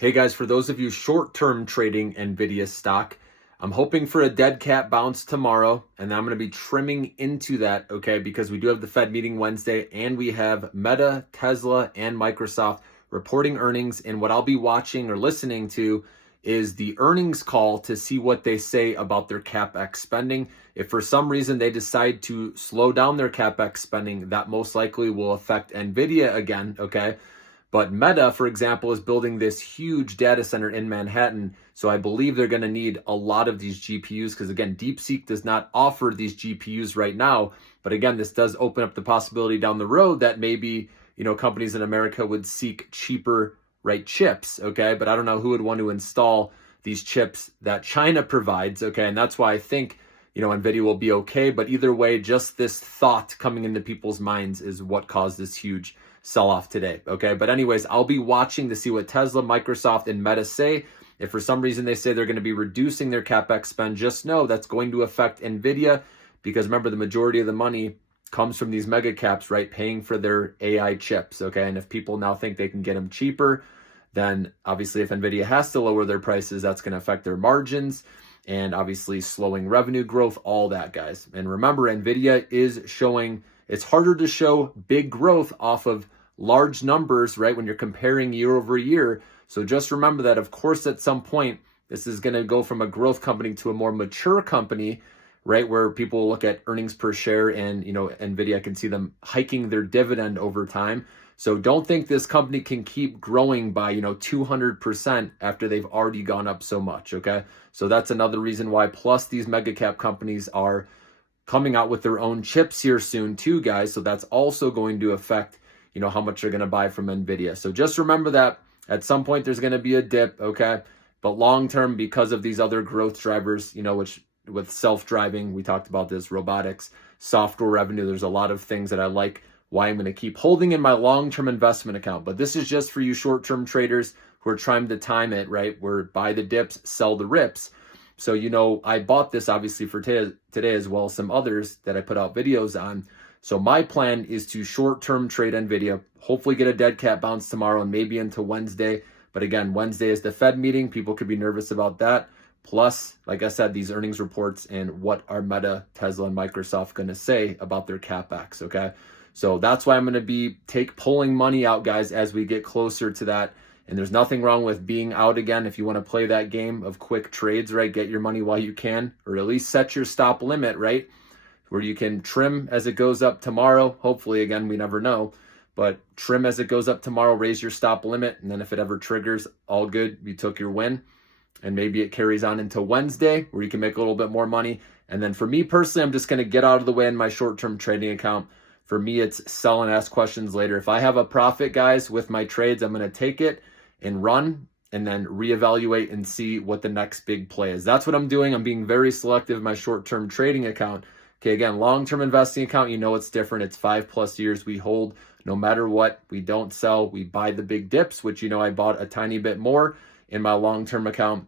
Hey guys, for those of you short-term trading NVDA stock, I'm hoping for a dead cat bounce tomorrow, and I'm going to be trimming into that, okay, because we do have the Fed meeting Wednesday, and we have Meta, Tesla, and Microsoft reporting earnings, and what I'll be watching or listening to is the earnings call to see what they say about their Capex spending. If for some reason they decide to slow down their Capex spending, that most likely will affect NVIDIA again, okay? But Meta, for example, is building this huge data center in Manhattan. So I believe they're going to need a lot of these GPUs because, again, DeepSeek does not offer these GPUs right now. But again, this does open up the possibility down the road that maybe, companies in America would seek cheaper, right, chips. Okay. But I don't know who would want to install these chips that China provides. Okay. And that's why I think, NVIDIA will be okay. But either way, just this thought coming into people's minds is what caused this huge sell off today. Okay. But anyways, I'll be watching to see what Tesla, Microsoft, and Meta say. If for some reason they say they're going to be reducing their CapEx spend, just know that's going to affect NVIDIA because remember, the majority of the money comes from these mega caps, right? Paying for their AI chips. Okay. And if people now think they can get them cheaper, then obviously if NVIDIA has to lower their prices, that's going to affect their margins and obviously slowing revenue growth, all that, guys. And remember, NVIDIA is showing, it's harder to show big growth off of large numbers, right? When you're comparing year over year. So just remember that, of course, at some point, this is going to go from a growth company to a more mature company, right? Where people will look at earnings per share and, NVIDIA, I can see them hiking their dividend over time. So don't think this company can keep growing by, 200% after they've already gone up so much, okay? So that's another reason why. Plus, these mega cap companies are coming out with their own chips here soon too, guys. So that's also going to affect, how much they're going to buy from NVIDIA. So just remember that at some point there's going to be a dip, okay? But long term, because of these other growth drivers, which with self-driving, we talked about this, robotics, software revenue, there's a lot of things that I like why I'm going to keep holding in my long-term investment account. But this is just for you short-term traders who are trying to time it, right? Where buy the dips, sell the rips. So, I bought this obviously for today as well as some others that I put out videos on. So my plan is to short-term trade NVIDIA, hopefully get a dead cat bounce tomorrow and maybe into Wednesday. But again, Wednesday is the Fed meeting. People could be nervous about that. Plus, like I said, these earnings reports and what are Meta, Tesla, and Microsoft going to say about their CapEx, okay? So that's why I'm going to be pulling money out, guys, as we get closer to that. And there's nothing wrong with being out again if you want to play that game of quick trades, right? Get your money while you can, or at least set your stop limit, right? Where you can trim as it goes up tomorrow. Hopefully, again, we never know. But trim as it goes up tomorrow, raise your stop limit. And then if it ever triggers, all good. You took your win. And maybe it carries on into Wednesday where you can make a little bit more money. And then for me personally, I'm just going to get out of the way in my short-term trading account. For me, it's sell and ask questions later. If I have a profit, guys, with my trades, I'm going to take it and run and then reevaluate and see what the next big play is. That's what I'm doing. I'm being very selective in my short-term trading account. Okay, again, long-term investing account, it's different. It's 5+ years. We hold no matter what. We don't sell. We buy the big dips, which, I bought a tiny bit more in my long-term account.